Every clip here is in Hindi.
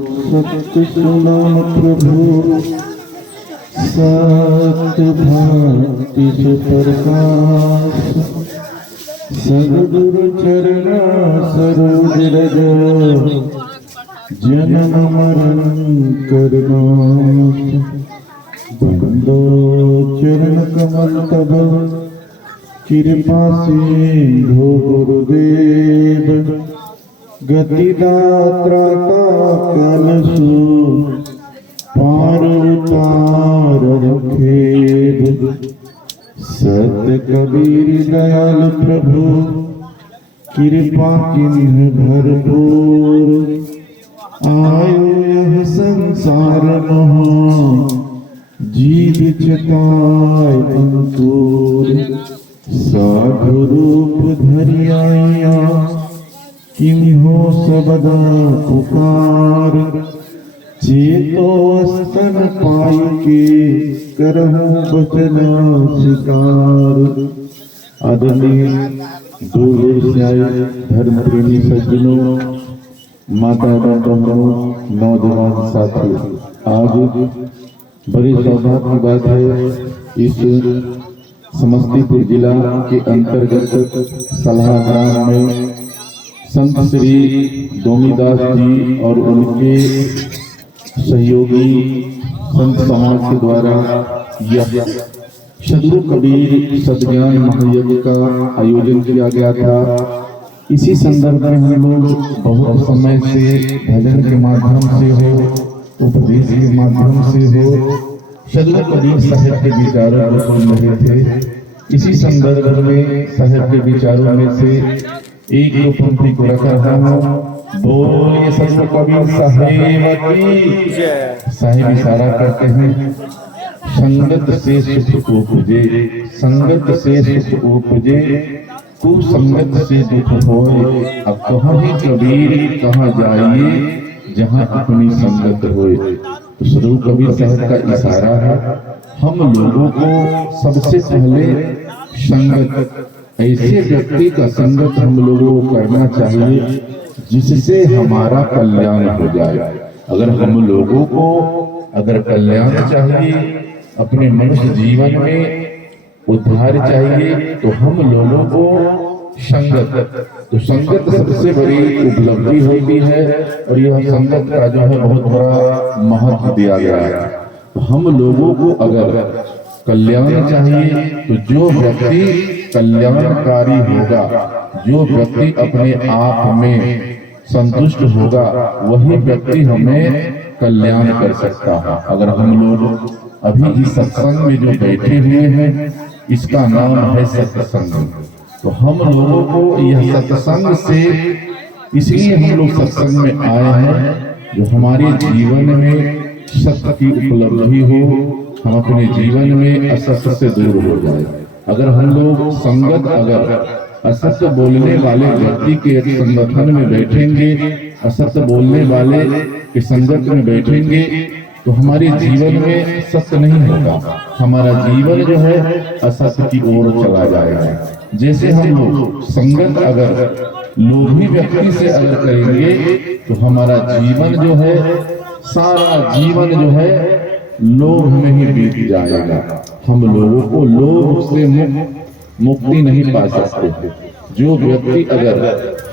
सत्य सुना प्रभु सत्य भक्ति से प्रकाश सद्गुरु चरण सरोज रज जन्म मरण करना बंदो चरण कमल तब कृपा सिंधु गुरुदेव गतिदात्रा कलसु पार उतार रखेब सत्य कबीर दयाल प्रभु कृपा किन्ह भरपूर आयो यह संसार महा जीव चताय अंकुर साधु रूप धरि आया किन्हो सबदा पुकार चेतो स्तन पाई के करहु बचन शिकार। आदरणीय दूर से आए धर्म प्रेमी सज्जनों, माता बहनों, नौजवान साथियों, आज बड़ी सौभाग्य की बात है। इस समस्तीपुर जिला के अंतर्गत सलाह ग्राम में संत श्री दोमीदास जी और उनके सहयोगी संत समाज के द्वारा यह सद्गुरु कबीर सद्ज्ञान महायज्ञ का आयोजन किया गया था। इसी संदर्भ में हम लोग बहुत समय से भजन के माध्यम से हो, उपदेश के माध्यम से हो, सद्गुरु कबीर साहब के विचारों को सुन रहे थे। इसी संदर्भ में साहब के विचारों में से एक दो पंक्ति को रखा था। बोलिए सद्गुरु कबीर साहेब की जय। साहेब इशारा करते हैं, संगत से सुख उपजे, संगत से सुख उपजे, कुसंगत से दुख होए। अब कहाँ ही कबीर कहाँ जाइए जहाँ अपनी संगत होए। तो सद्गुरु कबीर साहब का इशारा है, हम लोगों को सबसे पहले संगत, ऐसे व्यक्ति का संगत हम लोगों को करना चाहिए जिससे हमारा कल्याण हो जाए। अगर हम लोगों को अगर कल्याण चाहिए, अपने मनुष्य जीवन में उद्धार चाहिए, तो हम लोगों को संगत, तो संगत सबसे बड़ी उपलब्धि होती है और यह संगत का जो है बहुत बड़ा महत्व दिया गया है। तो हम लोगों को अगर कल्याण चाहिए तो जो व्यक्ति कल्याणकारी होगा, जो व्यक्ति अपने आप में संतुष्ट होगा, वही व्यक्ति हमें कल्याण कर सकता है। अगर हम लोग अभी इस सत्संग में जो बैठे हुए हैं, इसका नाम है सत्संग। तो हम लोगों को यह सत्संग से इसलिए हम लोग सत्संग में आए हैं, जो हमारे जीवन में सत्य की उपलब्धि हो, हम अपने जीवन में असत्य से दूर हो जाए। अगर हम लोग संगत, अगर असत्य बोलने वाले व्यक्ति के एक संगठन में बैठेंगे, असत्य बोलने वाले के संगत में बैठेंगे, तो हमारे जीवन में सत्य नहीं होगा, हमारा जीवन जो है असत्य की ओर चला जाएगा। जैसे हम लोग संगत अगर लोभी व्यक्ति से अगर करेंगे, तो हमारा जीवन जो है, सारा जीवन जो है लोभ में ही बीत जाएगा। हम लोगों को लोभ से मुक्ति नहीं पा सकते। जो व्यक्ति अगर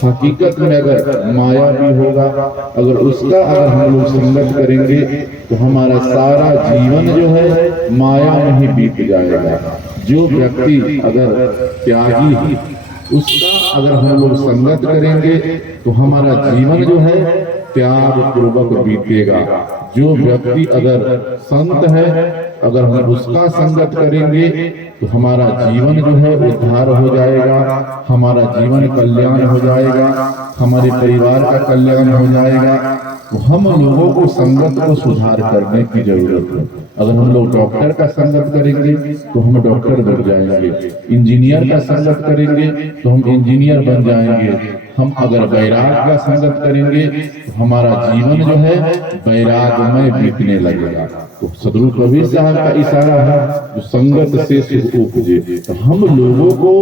हकीकत में अगर माया भी होगा, अगर उसका अगर हम लोग संगत करेंगे, तो हमारा सारा जीवन जो है माया में ही बीत जाएगा। जो व्यक्ति अगर त्यागी है, उसका अगर हम लोग संगत करेंगे, तो हमारा जीवन जो है त्याग पूर्वक बीतेगा। जो व्यक्ति अगर संत है, अगर हम उसका संगत करेंगे, तो हमारा जीवन जो है उद्धार हो जाएगा, हमारा जीवन कल्याण हो जाएगा, हमारे परिवार का कल्याण हो जाएगा। तो हम लोगों को संगत को सुधार करने की जरूरत है। अगर हम लोग डॉक्टर का संगत करेंगे तो हम डॉक्टर बन जाएंगे, इंजीनियर का संगत करेंगे तो हम इंजीनियर बन जाएंगे। हम अगर वैराग का संगत करेंगे तो हमारा जीवन जो है वैराग में बीतने लगेगा। तो सद्गुरु कबीर साहब साहब का इशारा है जो संगत से सुख उपजे। तो हम लोगों को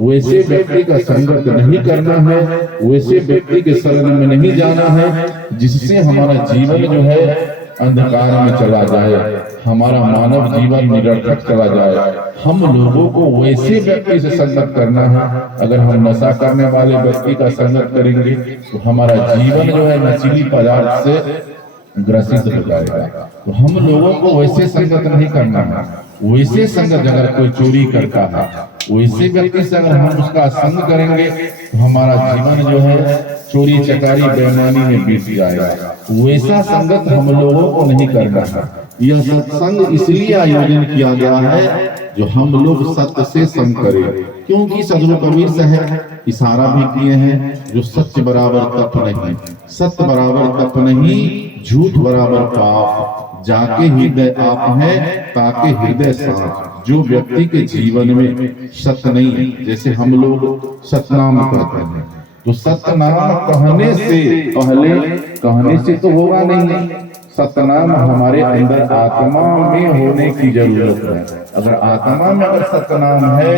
वैसे व्यक्ति का संगत नहीं करना है, वैसे व्यक्ति के शरण में नहीं जाना है जिससे हमारा जीवन जो है अंधकार में चला जाए, हमारा मानव जीवन निरर्थक चला जाए। हम लोगों को वैसे व्यक्ति से संगत करना है। अगर हम नशा करने वाले व्यक्ति का संगत करेंगे तो हमारा जीवन जो है नशीली पदार्थ से ग्रसित हो जाएगा। तो हम लोगों को वैसे संगत नहीं करना है। वैसे संगत अगर कोई चोरी करता है, वैसे व्यक्ति से अगर हम उसका संग करेंगे तो हमारा जीवन जो है चोरी चकारी बेईमानी में बीत जाएगा। वैसा संगत हम लोगों को नहीं करना है। यह सत्संग इसलिए आयोजन किया गया है जो हम लोग सत्य से संग करें, क्योंकि सदगुरु कबीर साहब इशारा भी किए हैं जो सत्य बराबर तप नहीं, सत्य बराबर तप नहीं, झूठ बराबर पाप, जाके हृदय आप है ताके हृदय साथ। जो व्यक्ति के जीवन में सत्य नहीं, जैसे हम लोग सतनाम कहते हैं, तो सतनाम कहने से पहले कहने से तो होगा नहीं, सतनाम हमारे अंदर आत्मा में होने की जरूरत है। अगर आत्मा में अगर सतनाम है,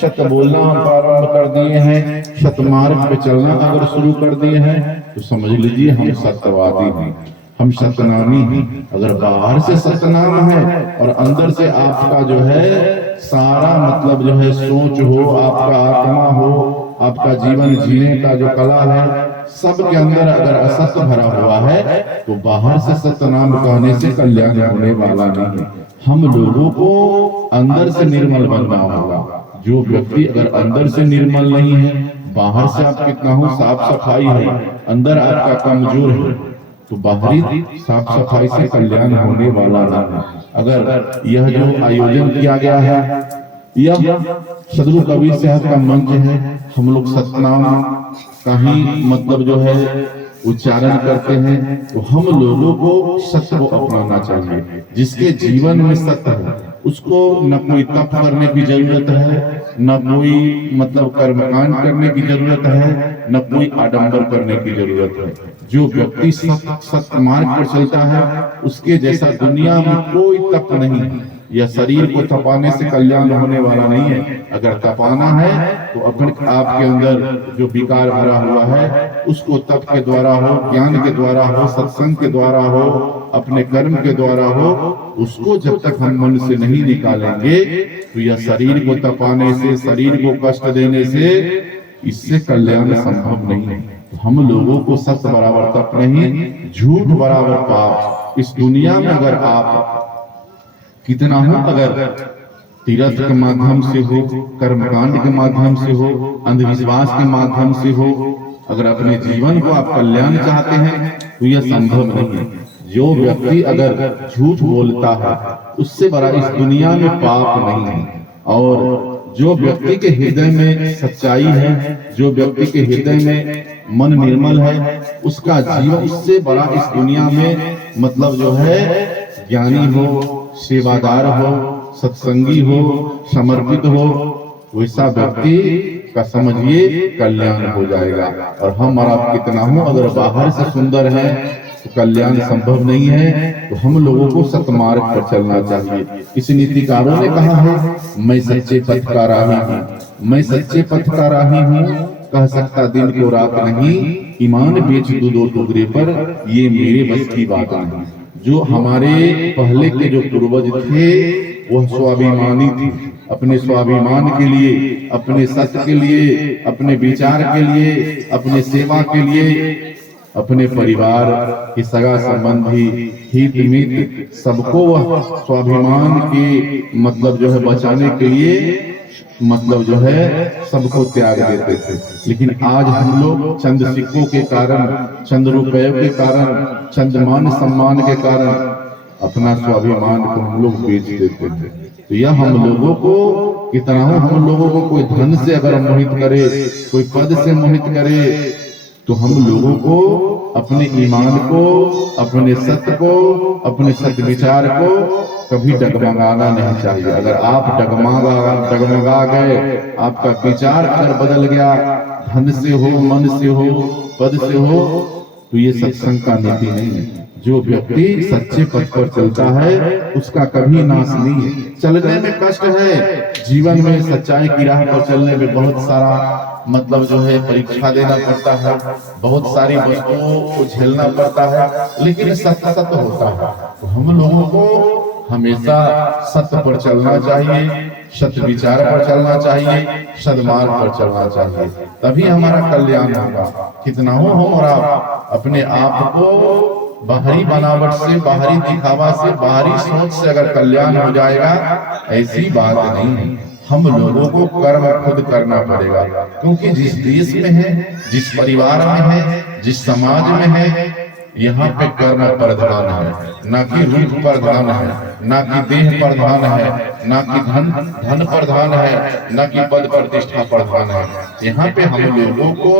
सत्य बोलना हम प्रारंभ कर दिए हैं, सत्य मार्ग पे चलना अगर शुरू कर दिए हैं, तो समझ लीजिए हम सत्यवादी हैं, हम सतनामी हैं। अगर बाहर से सतनाम है और अंदर से आपका जो है सारा मतलब जो है सोच हो, आपका आत्मा हो, आपका जीवन जीने का जो कला है, सब के अंदर अगर असत्य भरा हुआ है तो बाहर से सत्य नाम कहने से कल्याण होने वाला नहीं है। हम लोगों को अंदर से निर्मल बनना होगा। जो व्यक्ति अगर अंदर से निर्मल नहीं है, बाहर से आप कितना हो साफ सफाई है, अंदर आपका कमजोर है, तो बाहरी साफ सफाई से कल्याण होने वाला नहीं है। अगर यह जो आयोजन किया गया है, यह सदगुरु कबीर साहब का मंच है, हम लोग सतनाम का ही मतलब जो है उच्चारण करते हैं, तो हम लोगों को सत्य को अपनाना चाहिए। जिसके जीवन में सत्य है उसको न कोई तप करने की जरूरत है, न कोई मतलब कर्मकांड करने की जरूरत है, न कोई आडंबर करने की जरूरत है। जो व्यक्ति सत्य मार्ग पर चलता है उसके जैसा दुनिया में कोई तप नहीं। यह शरीर को तपाने से कल्याण होने वाला नहीं है। अगर तपाना है तो अपने आपके अंदर जो विकार भरा हुआ है उसको तप के द्वारा हो, ज्ञान के द्वारा हो, सत्संग के द्वारा हो, अपने कर्म के द्वारा हो, उसको जब तक हम मन से नहीं निकालेंगे तो यह शरीर को तपाने से, शरीर को कष्ट देने से, इससे कल्याण संभव नहीं है। तो हम लोगों को सत्य बराबर तप नहीं, झूठ बराबर पाप। इस दुनिया में अगर आप कितना हो, अगर तीर्थ के माध्यम से हो, कर्मकांड के माध्यम से हो, अंधविश्वास के माध्यम से हो, अगर अपने जीवन को आप कल्याण चाहते हैं तो यह संभव नहीं है। जो व्यक्ति अगर झूठ बोलता है उससे बड़ा इस दुनिया में पाप नहीं है। और जो व्यक्ति के हृदय में सच्चाई है, जो व्यक्ति के हृदय में मन निर्मल है, उसका जीवन उससे बड़ा इस दुनिया में मतलब जो है ज्ञानी हो, सेवादार हो, सत्संगी हो, समर्पित हो, वैसा व्यक्ति का समझिए कल्याण हो जाएगा। और हम और आप कितना हो, अगर बाहर से सुंदर है तो कल्याण संभव नहीं है। तो हम लोगों को सतमार्ग पर चलना चाहिए। इस नीतिकारों ने कहा है, मैं सच्चे पथ का राही हूँ, मैं सच्चे पथ का राही हूँ, कह सकता दिन को रात नहीं, ईमान बेच दूं दो टुकड़े पर, ये मेरे बस की बात नहीं। जो हमारे पहले के जो पूर्वज थे वह स्वाभिमानी थे। अपने स्वाभिमान के लिए, अपने सत्य के लिए, अपने विचार के लिए, अपने सेवा के लिए, अपने परिवार के सगा संबंधी, हित मित्र, सबको वह स्वाभिमान के मतलब जो है बचाने के लिए मतलब जो है सबको त्याग देते थे। लेकिन आज हम लोग चंद सिक्कों के कारण, चंद रुपयों के कारण, चंद मान सम्मान के कारण अपना स्वाभिमान को हम लोग बेच देते थे। तो यह हम लोगों को कितना हो, हम लोगों को कोई धन से अगर मोहित करे, कोई पद से मोहित करे, तो हम लोगों को अपने ईमान को, अपने सत्य को, अपने सत्य विचार को कभी डगमगाना नहीं चाहिए। अगर आप डगमगा गए, आपका विचार अगर बदल गया, धन से हो, मन से हो, पद से हो, तो तो ये सत्संग का नीति नहीं है। जो व्यक्ति सच्चे पथ पर चलता है उसका कभी नाश नहीं है। चलने में कष्ट है, जीवन में सच्चाई की राह पर चलने में बहुत सारा मतलब जो है परीक्षा देना पड़ता है, बहुत सारी वस्तुओं को झेलना पड़ता है, लेकिन सत्य सत्य होता है। तो हम लोगों को हमेशा सत्य पर चलना चाहिए, सत्य विचार पर चलना चाहिए, सद्मार्ग पर चलना चाहिए, तभी हमारा कल्याण होगा। कितना हो हम और आप अपने आप को बाहरी बनावट से, बाहरी दिखावा से, बाहरी सोच से अगर कल्याण हो जाएगा, ऐसी बात नहीं है। हम लोगों को कर्म खुद करना पड़ेगा, क्योंकि जिस देश में है, जिस परिवार में है, जिस समाज में है, यहाँ पे कर्म प्रधान है, ना कि रूप प्रधान है, ना कि देह प्रधान है, ना कि धन प्रधान है, ना कि पद प्रतिष्ठा प्रधान है। यहाँ पे हम लोगों को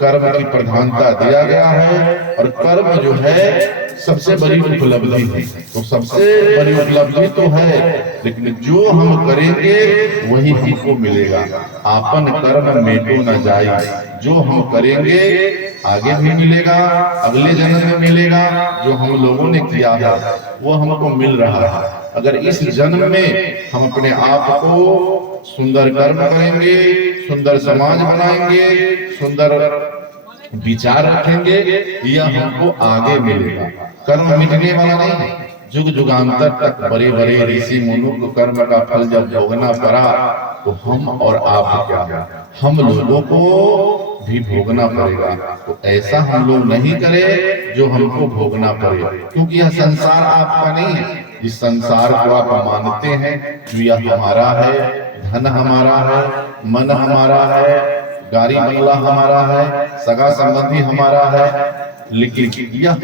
कर्म की प्रधानता दिया गया है, और कर्म जो है सबसे बड़ी उपलब्धि है। तो सबसे बड़ी उपलब्धि तो है, लेकिन जो हम करेंगे वही हमको मिलेगा। आपन कर्म मेटो न जाए, जो हम करेंगे आगे भी मिलेगा, अगले जन्म में मिलेगा। जो हम लोगों ने किया है वो हमको मिल रहा है। अगर इस जन्म में हम अपने आप को सुंदर कर्म करेंगे, सुंदर समाज बनाएंगे, सुंदर विचार रखेंगे, यह हमको आगे मिलेगा। कर्म मिटने वाला नहीं है। जुग जुगांतर तक बड़े बड़े ऋषि मुनियों को कर्म का फल जब भोगना पड़ा, तो हम और आप क्या, हम लोगों को भी भोगना पड़ेगा। तो ऐसा हम लोग नहीं करें जो हमको भोगना पड़े, क्योंकि यह संसार आपका नहीं है। इस संसार को आप मानते हैं जो यह हमारा है, धन हमारा है, मन हमारा है, गाड़ी बंगला हमारा है, सगा संबंधी हमारा है, लेकिन यह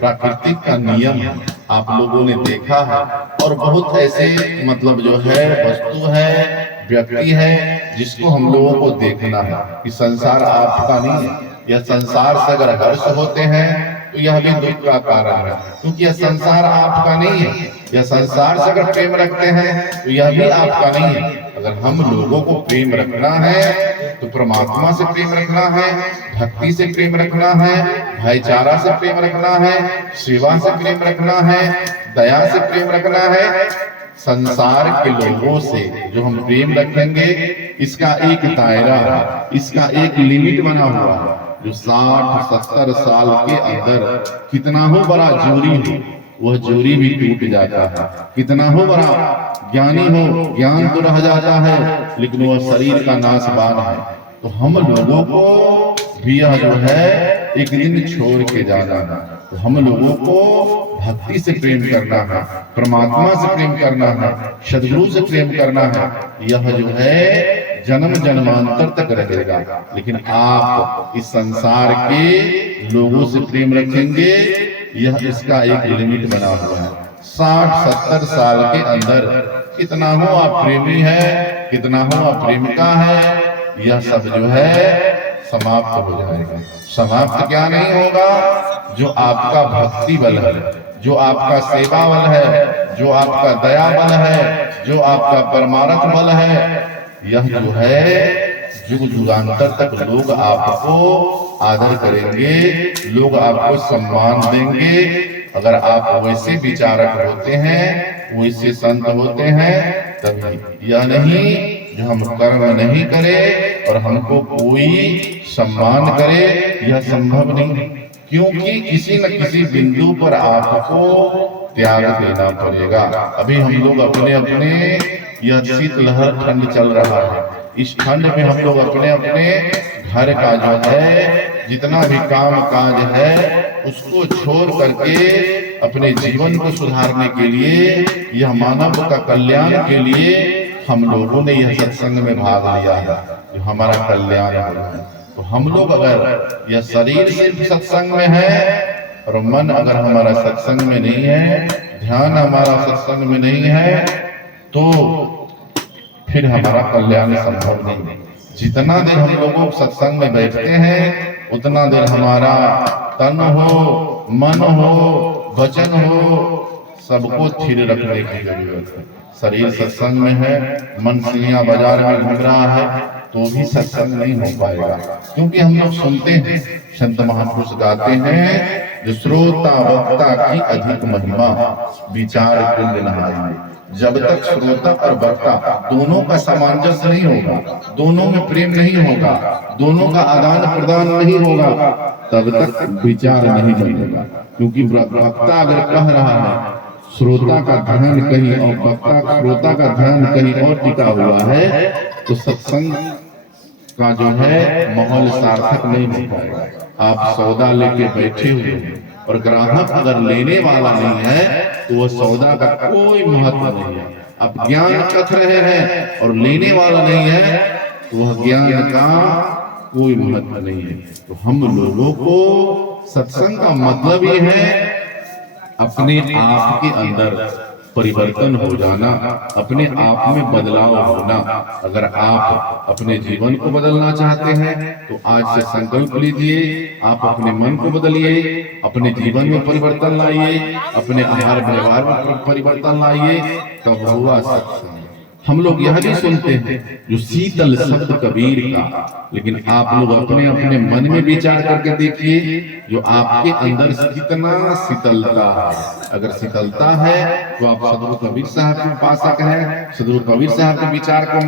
प्राकृतिक का नियम आप लोगों ने देखा है। और बहुत ऐसे मतलब जो है वस्तु है, व्यक्ति है, जिसको हम लोगों को देखना है कि संसार आपका नहीं है। यह संसार से अगर हर्ष होते हैं तो यह भी दुख का कारण है, क्योंकि यह संसार आपका नहीं है। यह संसार से अगर प्रेम रखते हैं तो यह भी आपका नहीं है। अगर हम लोगों को प्रेम रखना है तो परमात्मा से प्रेम रखना है, भक्ति से प्रेम रखना है, भाईचारा से प्रेम रखना है, सेवा से प्रेम रखना है, दया से प्रेम रखना है। संसार के लोगों से जो हम प्रेम रखेंगे, इसका एक दायरा है, इसका एक लिमिट बना हुआ है, जो 60-70 साल के अंदर कितना हो बड़ा जोरी हो, वह जोरी भी टूट जाता है। कितना हो बड़ा ज्ञानी हो, ज्ञान तो रह जाता है, लेकिन वह शरीर का नाशवान है। तो हम लोगों को भी यह जो है एक दिन छोड़ के जाना है। तो हम लोगों को भक्ति से प्रेम करना है, परमात्मा से प्रेम करना है, सद्गुरु से प्रेम करना है। यह जो है जन्म जन्मांतर तक रहेगा। लेकिन आप इस संसार के लोगों से प्रेम रखेंगे, यह इसका एक लिमिट बना हुआ है। 60-70 साल के अंदर कितना हो आप प्रेमी है, कितना हो आप प्रेमिका है, यह सब जो है समाप्त हो जाएगा। समाप्त क्या नहीं होगा? जो आपका भक्ति बल है, जो आपका सेवा बल है, जो आपका दया बल है, जो आपका परमार्थ बल है, यह जो है जुग जुगांतर तक लोग आपको आदर करेंगे, लोग आपको सम्मान देंगे। अगर आप वैसे विचारक होते हैं, वैसे संत होते हैं, तभी। यह नहीं जो हम कर्म नहीं करें और हमको कोई सम्मान करे, यह संभव नहीं। क्योंकि किसी न किसी बिंदु पर आपको त्याग देना पड़ेगा। अभी हम लोग अपने अपने, यह शीतलहर ठंड चल रहा है, इस ठंड में हम लोग अपने अपने घर का जो है जितना भी काम काज है उसको छोड़ करके अपने जीवन को सुधारने के लिए, यह मानव का कल्याण के लिए हम लोगों ने यह सत्संग में भाग लिया है, जो हमारा कल्याण हो रहा है। तो हम लोग अगर यह शरीर सिर्फ सत्संग में है और मन अगर हमारा सत्संग में नहीं है, ध्यान हमारा सत्संग में नहीं है, तो फिर हमारा कल्याण संभव नहीं। जितना देर हम लोगों सत्संग में बैठते हैं, उतना देर हमारा तन हो, मन हो, वचन हो, सबको स्थिर रखने की जरूरत है। शरीर सत्संग में है, मन सिया बाजार में घूम रहा है, तो भी सत्संग नहीं हो पाएगा। क्योंकि हम लोग सुनते हैं, संत महापुरुष गाते हैं, जो श्रोता वक्ता की अधिक महिमा, विचार कुल नहाई। जब तक श्रोता और वक्ता दोनों का सामंजस्य नहीं होगा, दोनों में प्रेम नहीं होगा, दोनों का आदान प्रदान नहीं होगा, तब तक विचार नहीं बनेगा। क्योंकि वक्ता अगर कह रहा है, श्रोता का ध्यान कहीं और वक्ता श्रोता का ध्यान कहीं और टिका हुआ है, तो सत्संग का जो है माहौल सार्थक नहीं हो पाएगा। आप सौदा लेके बैठे हुए हैं और ग्राहक अगर लेने वाला नहीं है, तो वह सौदा का कोई महत्व नहीं है। आप ज्ञान कथ रहे हैं और लेने वाला नहीं है, तो वह ज्ञान का कोई महत्व नहीं है। तो हम लोगों को सत्संग का मतलब ये है अपने आप के अंदर परिवर्तन हो जाना, अपने आप में बदलाव होना। अगर आप अपने जीवन को बदलना चाहते हैं तो आज से संकल्प लीजिए, आप अपने मन को बदलिए, अपने जीवन में परिवर्तन लाइए, अपने आहार व्यवहार में परिवर्तन लाइए, तब हुआ सत्संग। हम लोग यह भी सुनते हैं जो शीतल शब्द कबीर का, लेकिन आप लोग अपने अपने मन में विचार करके देखिए, जो आपके अंदर कितना शीतलता है। अगर शीतलता है तो आप सदगुरु कबीर साहब के उपासक हैं, सदगुरु कबीर साहब के विचार को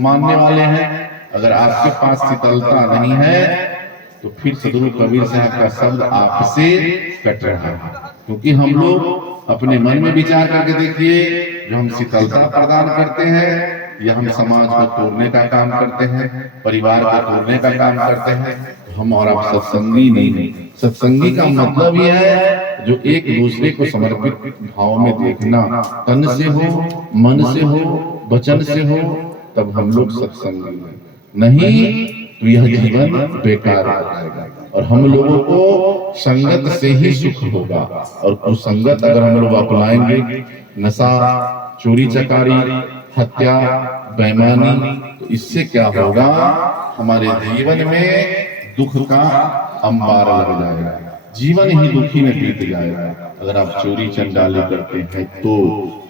मानने वाले हैं। अगर आपके पास शीतलता नहीं है तो फिर सदगुरु कबीर साहब का शब्द आपसे कट रहा है। क्योंकि हम लोग अपने मन में विचार करके देखिए, जो हम शीतलता प्रदान करते हैं या हम समाज को तोड़ने का काम करते हैं, परिवार को तोड़ने का काम करते हैं, हम और आप सत्संगी नहीं है। सत्संगी का मतलब यह है जो एक दूसरे को समर्पित भाव में देखना, तन से हो, मन से हो, वचन से हो, तब हम लोग सत्संगी हैं। नहीं तो यह जीवन बेकार हो जाएगा और हम लोगों को संगत से ही सुख होगा। और कुसंगत अगर हम लोग अपनाएंगे, नशा, चोरी चकारी, हत्या, बेईमानी, तो इससे क्या होगा, हमारे जीवन में दुख का अंबार लग जाएगा, जीवन ही दुखी में बीत जाएगा। अगर आप चोरी चंडाली करते हैं तो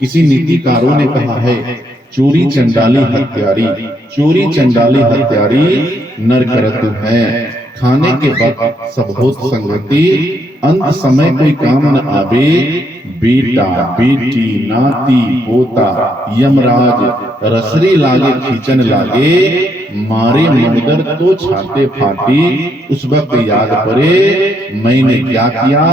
किसी नीतिकारों ने कहा है, चोरी चंडाली हत्यारी, चोरी चंडाली हत्यारी नर करत है, खाने के वक्त सब होत संगति, अंत समय कोई काम न आवे, बेटा बेटी नाती पोता यमराज रसरी लागे खींचन लागे, मारे मगदर तो छाते फाटी, उस वक्त याद पड़े मैंने क्या किया,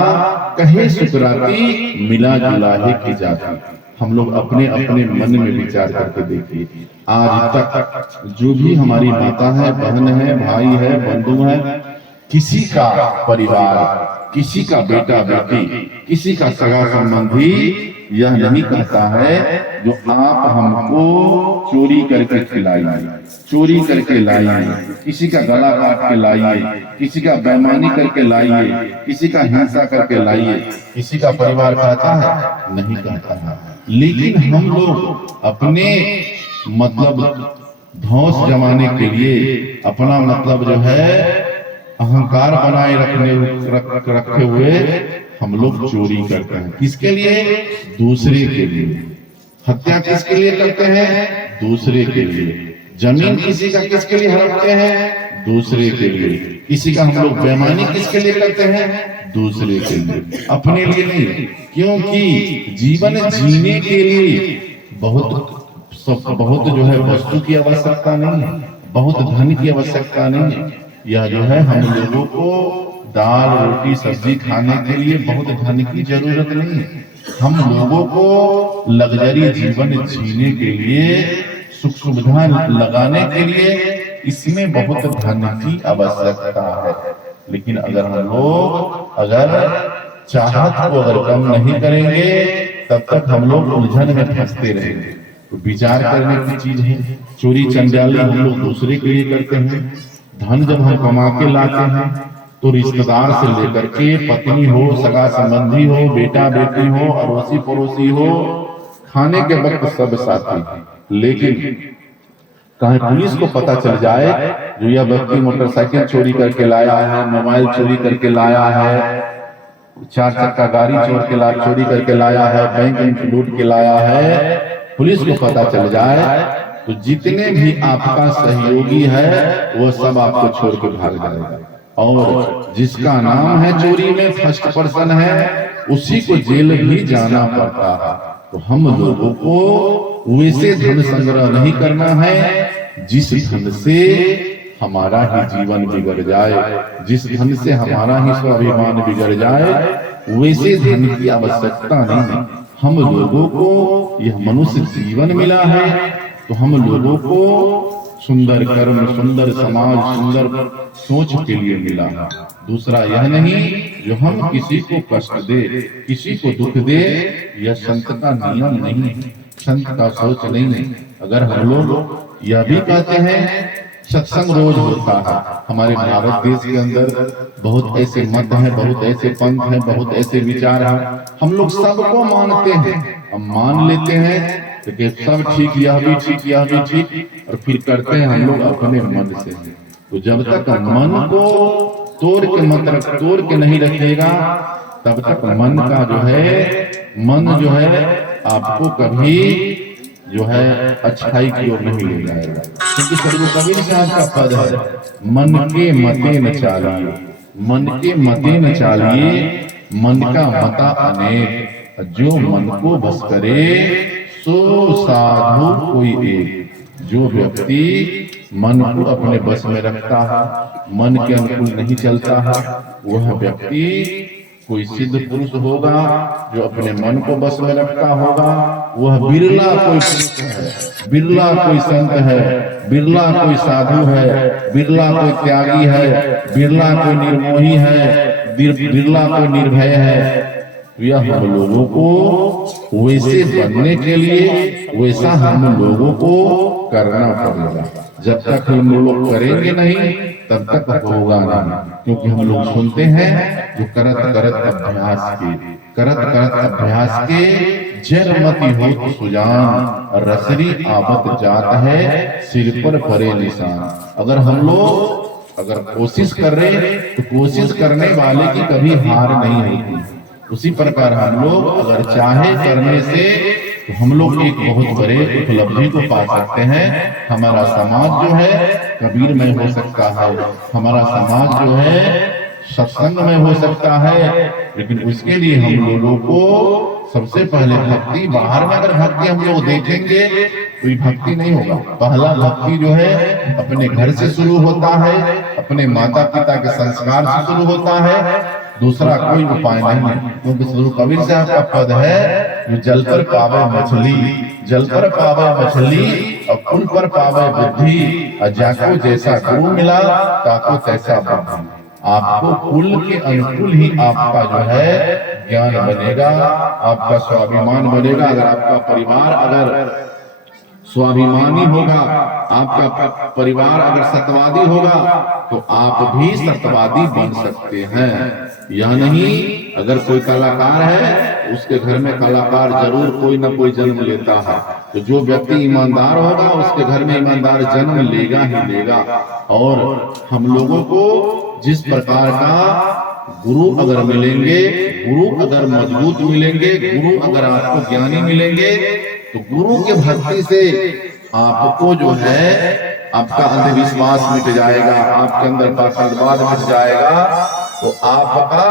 कहे सुकराती मिला जुला है की जाती। हम लोग अपने अपने मन में विचार करके देखिए, आज तक जो भी हमारी माता है, बहन है, भाई है, बंधु है, किसी का परिवार, किसी का बेटा बेटी, किसी का सगा संबंधी यह नहीं कहता है जो आप हमको चोरी करके खिलाइए, चोरी करके लाइए, किसी का गला काट के लाइए, किसी का बेईमानी करके लाइए, किसी का हिंसा करके लाइए, किसी का परिवार कहता है, नहीं कहता है। लेकिन हम लोग अपने मतलब धौंस जमाने के लिए अपना मतलब जो है अहंकार बनाए रखे हुए हम लोग चोरी करते हैं। किसके लिए? दूसरे के लिए। हत्या किसके लिए करते हैं? दूसरे के लिए। जमीन किसी का किसके लिए हड़पते हैं? दूसरे के लिए। किसी का हम लोग बेईमानी किसके लिए करते हैं? दूसरे के लिए, अपने लिए नहीं। क्योंकि जीवन जीने के लिए बहुत जो है वस्तु की आवश्यकता नहीं है, बहुत धन की आवश्यकता नहीं है। यह जो है हम लोगों को दाल रोटी सब्जी खाने के लिए बहुत धन की जरूरत नहीं है। हम लोगों को लग्जरी जीवन जीने के लिए, सुख सुविधा लगाने के लिए इसमें बहुत धन की आवश्यकता है। लेकिन अगर हम लोग चाहत को अगर कम नहीं करेंगे, तब तक हम लोग उलझन में फंसते रहेंगे। तो विचार करने की चीज है। चोरी चंडाली हम लोग दूसरे के लिए करते हैं। धन जब हम कमा के लाते हैं तो रिश्तेदार से लेकर के पत्नी हो, सगा संबंधी हो, बेटा बेटी हो, अड़ोसी पड़ोसी हो, खाने के वक्त सब साथी। लेकिन कहीं पुलिस को पता चल जाए जो यह व्यक्ति मोटरसाइकिल चोरी करके लाया है, मोबाइल चोरी करके लाया है, 4 चक्का गाड़ी चोरी करके लाया है, बैंक लूट के लाया है, पुलिस को पता चल जाए तो जितने भी आपका सहयोगी है वो सब आपको छोड़ के भाग जाएगा। और जिसका नाम है चोरी में फर्स्ट पर्सन है उसी को जेल भी जाना पड़ता है। तो हम लोगों को वैसे धन संग्रह नहीं करना है जिस धन से हमारा ही जीवन बिगड़ जाए, जिस धन से हमारा ही स्वाभिमान बिगड़ जाए, वैसे धन की आवश्यकता नहीं। हम लोगों को यह मनुष्य जीवन मिला है तो हम लोगों को सुंदर कर्म, सुंदर समाज, सुंदर सोच के लिए मिला है। दूसरा यह नहीं जो हम किसी को कष्ट दे, किसी को दुख दे, यह संत का नियम नहीं, संत का सोच नहीं है। अगर हम लोग यह भी कहते हैं सत्संग रोज होता है, हमारे भारत देश के अंदर बहुत ऐसे मत हैं, बहुत ऐसे पंथ हैं, बहुत ऐसे विचार हैं, हम लोग सबको मानते हैं, हम मान लेते हैं कि सब ठीक, यह भी ठीक, यह भी ठीक, और फिर करते हैं हम लोग अपने मन से। तो जब तक मन को तोड़ के मतलब तोड़ के नहीं रखेगा तब तक मन का जो है, मन जो है आपको कभी जो है अच्छाई की ओर नहीं ले जाएगा। क्योंकि सदगुरु कबीर साहब का पद है, मन के मते न चालिए, मन के मते न चालिए, मन का मता अनेक, जो मन को बस करे सो साधु कोई एक। जो व्यक्ति मन को अपने बस में रखता है, मन के अनुकूल नहीं चलता है, वह व्यक्ति कोई सिद्ध पुरुष होगा जो अपने मन को बस में रखता होगा। वह बिरला कोई पुरुष है, बिरला कोई संत है, बिरला कोई साधु है, बिरला कोई त्यागी है, बिरला कोई निर्मोही है, बिरला कोई निर्भय है। यह हम लोगों को वैसे बनने के लिए वैसा हम लोगों को करना पड़ेगा। जब तक हम लोग करेंगे नहीं तब तक होगा नहीं। क्योंकि हम लोग सुनते हैं जो करत करत अभ्यास के जरमती होत सुजान, रसरी आबत जात है सिर पर परे निशान। अगर हम लोग कोशिश कर रहे तो कोशिश करने वाले की कभी हार नहीं होती। उसी प्रकार हम लोग अगर चाहे करने से तो हम लोग एक बहुत बड़े उपलब्धि को पा सकते हैं। हमारा समाज जो है कबीरमय हो सकता है, हमारा समाज जो है सत्संग में हो सकता है। लेकिन उसके लिए हम लोगों को सबसे पहले भक्ति, बाहर में अगर भक्ति हम लोग देखेंगे तो ये भक्ति नहीं होगा। पहला भक्ति जो है अपने घर से शुरू होता है, अपने माता पिता के संस्कार से शुरू होता है, दूसरा कोई उपाय नहीं है। क्योंकि सदगुरु कबीर साहब का पद है जो जल पर पावे मछली, जल पर पावे मछली और पुल पर पावे बुद्धि, और जाको जैसा गुरु मिला ताको तैसा बुद्धि। आपको कुल के अनुकूल ही आपका जो है ज्ञान बनेगा, आपका स्वाभिमान बनेगा। अगर आपका परिवार अगर स्वाभिमानी होगा, आपका परिवार अगर सत्यवादी होगा तो आप भी सत्यवादी बन सकते हैं। यह नहीं अगर कोई कलाकार है उसके घर में कलाकार जरूर कोई ना कोई जन्म लेता है, तो जो व्यक्ति ईमानदार होगा उसके घर में ईमानदार जन्म लेगा ही लेगा। और हम लोगों को जिस प्रकार का गुरु अगर मिलेंगे, गुरु अगर मजबूत मिलेंगे, गुरु अगर आपको ज्ञानी मिलेंगे तो गुरु के भक्ति से आपको जो है आपका अंधविश्वास मिट जाएगा, आपके अंदर पाखंडवाद मिट जाएगा, तो आपका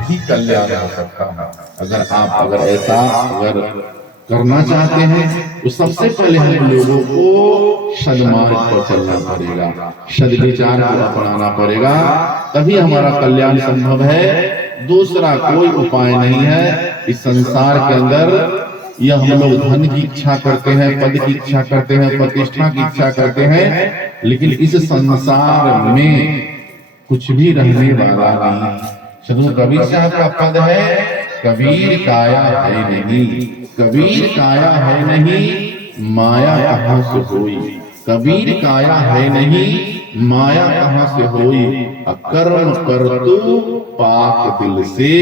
भी कल्याण हो सकता है। अगर ऐसा करना चाहते हैं तो सबसे पहले हम लोगों को सन्मार्ग पर चलना पड़ेगा, सद्विचार को अपनाना पड़ेगा, तभी हमारा कल्याण संभव है। दूसरा कोई उपाय नहीं है। इस संसार के अंदर यह हम लोग धन की इच्छा करते हैं, पद की इच्छा करते हैं, प्रतिष्ठा की इच्छा करते हैं, लेकिन इस संसार में कुछ भी रहने वाला नहीं। सदगुरु कबीर साहब का पद है कबीर काया है नहीं, कबीर काया है नहीं माया कहाँ से होई, कबीर काया है नहीं माया कहाँ से होई, कर्म कर तू पाक दिल से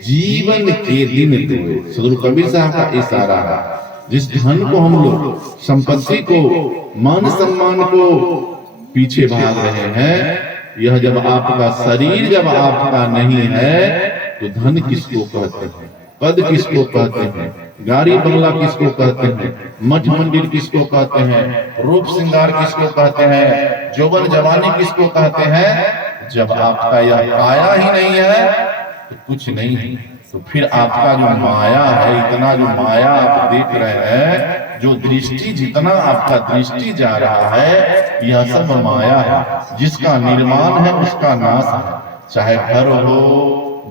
जीवन के दिन तुए। सदगुरु कबीर साहब का इशारा है। जिस धन को हम लोग, संपत्ति को, मान सम्मान को पीछे भाग रहे हैं, यह जब आपका शरीर जब आपका नहीं है तो धन किसको कहते हैं, पद किसको कहते हैं, गाड़ी बंगला किसको कहते हैं, मठ मंदिर किसको कहते हैं, रूप श्रृंगार किसको कहते हैं, जौवन जवानी किसको कहते हैं। जब आपका यह काया ही नहीं है तो कुछ नहीं है। तो फिर आपका जो माया है, इतना जो माया आप देख रहे हैं, जो दृष्टि जितना आपका दृष्टि जा रहा है, यह सब माया है। जिसका निर्माण है उसका नाश है। चाहे घर हो,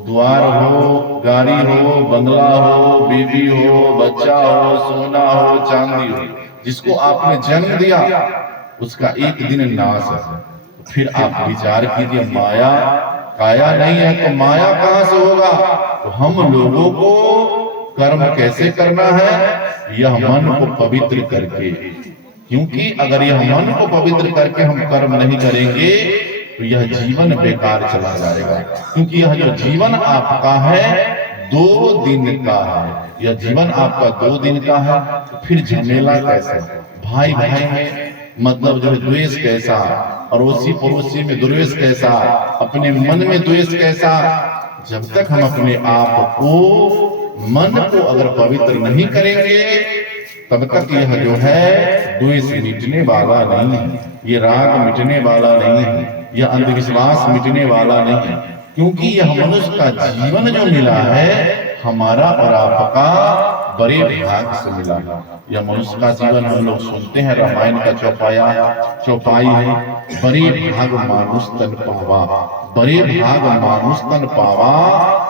द्वार हो, गाड़ी हो, बंगला हो, बीवी हो, बच्चा हो, सोना हो, चांदी हो, जिसको आपने जन्म दिया उसका एक दिन नाश है। फिर आप विचार कीजिए, माया काया नहीं है तो माया कहां से होगा। तो हम लोगों को कर्म कैसे करना है, यह मन को पवित्र करके। क्योंकि अगर यह मन को पवित्र करके हम कर्म नहीं करेंगे तो यह जीवन बेकार चला जाएगा। क्योंकि यह जो जीवन आपका है 2 दिन का है, यह जीवन आपका 2 दिन का है। तो फिर झमेला कैसे, भाई भाई में मतलब जो द्वेष कैसा, अड़ोसी पड़ोसी में द्वेष कैसा, अपने मन में द्वेष कैसा। जब तक हम अपने आप को, मन को अगर पवित्र नहीं करेंगे तब तक यह जो है द्वेष मिटने वाला नहीं है, ये राग मिटने वाला नहीं है, यह अंधविश्वास मिटने वाला नहीं है। क्योंकि यह मनुष्य का जीवन जो मिला है हमारा और आपका बड़े भाग से मिला है। यह मनुष्य का जीवन हम लोग सुनते हैं, रामायण का चौपाई है, बड़े भाग मानुष तन पावा, बड़े भाग मानुष तन पावा,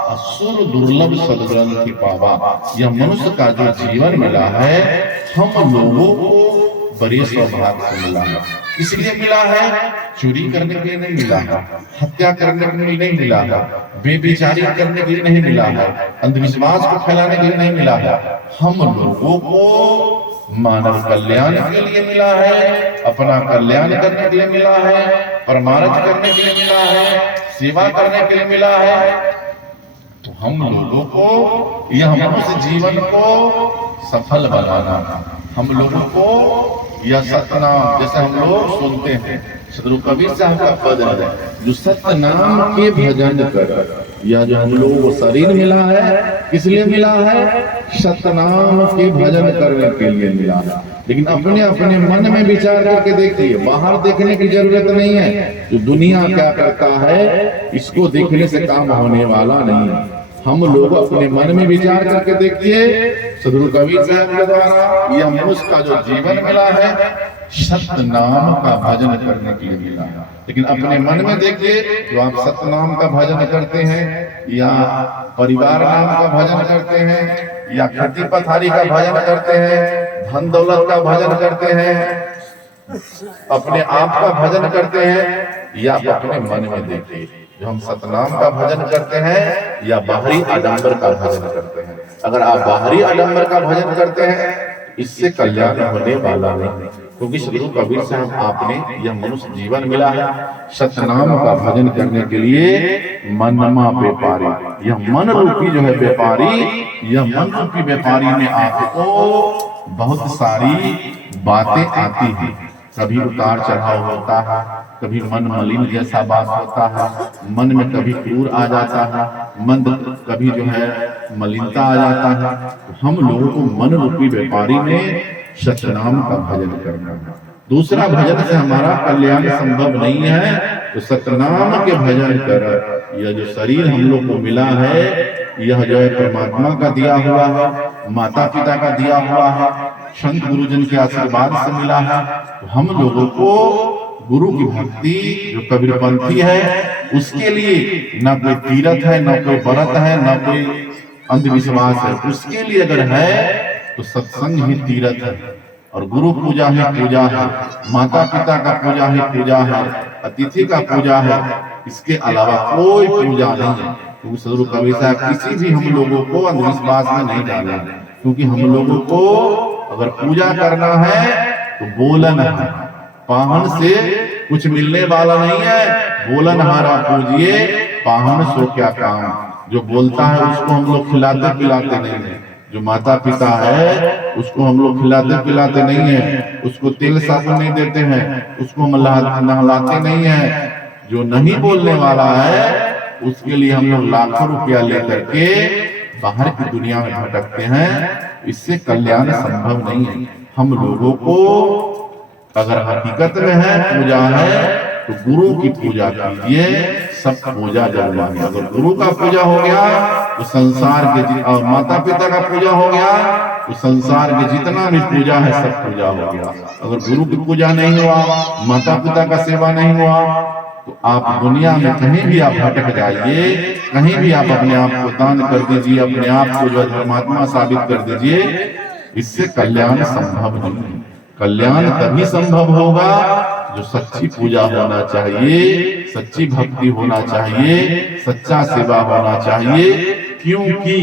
असुर दुर्लभ सदग्रंथि पावा। यह मनुष्य का जो जीवन मिला है हम लोगों को बड़े सौभाग्य से मिला है। इसलिए मिला है, चोरी करने के लिए नहीं मिला है, हत्या करने के लिए नहीं मिला है, बेविचारी करने के लिए नहीं मिला है, अंधविश्वास को फैलाने के लिए नहीं मिला है। हम लोगों को मानव कल्याण के लिए मिला है, अपना कल्याण करने के लिए मिला है, परमार्थ करने के लिए मिला है, सेवा करने के लिए मिला है। तो हम लोगों को यह मनुष्य जीवन को सफल बनाना, हम लोगों को यह सतनाम, जैसे हम लोग सुनते हैं सदगुरु कबीर साहब का पद है, जो सतनाम के भजन कर। यह जो हम लोगों को शरीर मिला है किस लिए मिला है, सतनाम के भजन करने के लिए मिला है। लेकिन अपने अपने मन में विचार करके देखिए, बाहर देखने की जरूरत नहीं है। जो दुनिया क्या करता है इसको देखने से काम होने वाला नहीं है। हम लोग अपने मन में विचार करके देखिए, सदगुरु कबीर साहब के द्वारा यह मनुष्य का जो जीवन मिला है सतनाम का भजन करने के लिए मिला है। लेकिन अपने मन में देखिए, जो आप सतनाम का भजन करते हैं या परिवार नाम का भजन करते हैं या खेती पथारी का भजन करते हैं, धन दौलत का भजन करते हैं, अपने आप का भजन करते हैं, या अपने मन में देखिए जो हम सतनाम का भजन करते हैं या बाहरी आडंबर का भजन करते हैं। अगर आप बाहरी आडंबर का भजन करते हैं इससे कल्याण होने वाला नहीं। क्योंकि सदगुरु कबीर साहब आपने यह मनुष्य जीवन मिला है सतनाम का भजन करने के लिए। मनमा व्यापारी, यह मन रूपी जो है व्यापारी, यह मन रूपी व्यापारी में आपको बहुत सारी बातें आती हैं। कभी उतार चढ़ाव होता है, कभी मन मलिन जैसा बात होता है, मन में कभी क्रूर आ जाता है, मन कभी जो है मलिनता आ जाता है। हम लोगों को मन रूपी व्यापारी में सतनाम का भजन करना है। दूसरा भजन से हमारा कल्याण संभव नहीं है, तो सतनाम के भजन कर। यह जो शरीर हम लोग को मिला है यह जो है परमात्मा का दिया हुआ है, माता पिता का दिया हुआ है, संत गुरुजन के आशीर्वाद से मिला है। तो हम लोगों को गुरु की भक्ति जो कबीरपंथी है उसके लिए ना कोई तीरथ है, ना कोई व्रत है, ना कोई अंधविश्वास है। उसके लिए अगर है तो सत्संग ही तीरथ है और गुरु पूजा ही पूजा है, माता पिता का पूजा ही पूजा है, अतिथि का पूजा है। इसके अलावा कोई पूजा नहीं है। क्योंकि सदगुरु कबीर साहब किसी भी हम लोगों को अंधविश्वास में नहीं डाले। क्योंकि हम लोगों को अगर पूजा करना है तो बोलन है, पाहन से कुछ मिलने वाला नहीं है। बोलन हारा पूजिए, पाहन सो क्या काम। जो बोलता है उसको हम लोग खिलाते पिलाते नहीं है। जो माता पिता है उसको हम लोग खिलाते पिलाते नहीं है, उसको तेल साबुन नहीं देते हैं, उसको हम नहलाते नहीं है। जो नहीं बोलने वाला है उसके लिए हम लोग लाखों रुपया लेकर के बाहर की दुनिया में भटकते हैं। इससे कल्याण संभव नहीं है। हम लोगों को अगर हकीकत में है पूजा है तो गुरु की पूजा कीजिए, सब पूजा जरूरी है। अगर गुरु का पूजा हो गया तो संसार के और माता पिता का पूजा हो गया तो संसार के जितना भी पूजा है सब पूजा हो गया। अगर गुरु की पूजा नहीं हुआ, माता पिता का सेवा नहीं हुआ, तो आप दुनिया में कहीं भी आप भटक जाइए, कहीं भी आप अपने आप को दान कर दीजिए, अपने आप को जो धर्मात्मा साबित कर दीजिए, इससे कल्याण संभव नहीं है। कल्याण तभी संभव होगा जो सच्ची पूजा होना चाहिए, सच्ची भक्ति होना चाहिए, सच्चा सेवा होना चाहिए, क्योंकि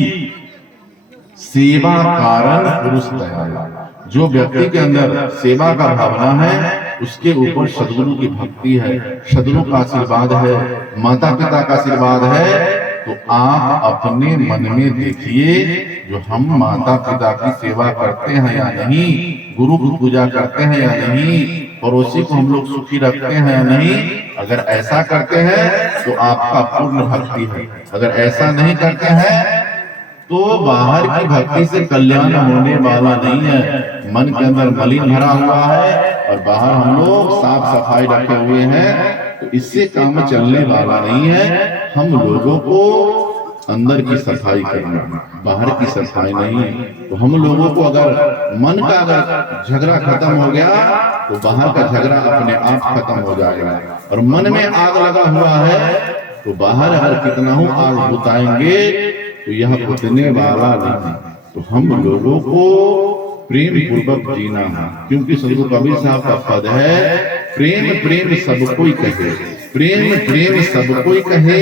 सेवा कारण पुरुष दयाला। जो व्यक्ति के अंदर सेवा का भावना है उसके ऊपर सद्गुरु की भक्ति है, सद्गुरु का आशीर्वाद है, माता पिता का आशीर्वाद है। तो आप अपने मन में देखिए, जो हम माता पिता की सेवा करते हैं या नहीं, गुरु की पूजा करते हैं या नहीं, पड़ोसी को हम लोग सुखी रखते हैं या नहीं, अगर ऐसा करते हैं तो आपका पूर्ण भक्ति है। अगर ऐसा नहीं करते हैं तो बाहर की भक्ति से कल्याण होने वाला नहीं है। मन के अंदर मलिन भरा हुआ है और बाहर हम लोग साफ सफाई रखे हुए हैं, तो इससे काम चलने वाला नहीं है। हम लोगों को अंदर की सफाई करना, बाहर की सफाई नहीं। तो हम लोगों को अगर मन का अगर झगड़ा खत्म हो गया तो बाहर का झगड़ा अपने आप खत्म हो जाएगा। और मन में आग लगा हुआ है तो बाहर अगर कितना हो आग बुताएंगे तो यह बुतने वाला नहीं। तो हम लोगों को प्रेम पूर्वक जीना है, क्योंकि सदगुरु कबीर साहब का पद है, प्रेम प्रेम सब कोई कहे, प्रेम प्रेम सब कोई कहे,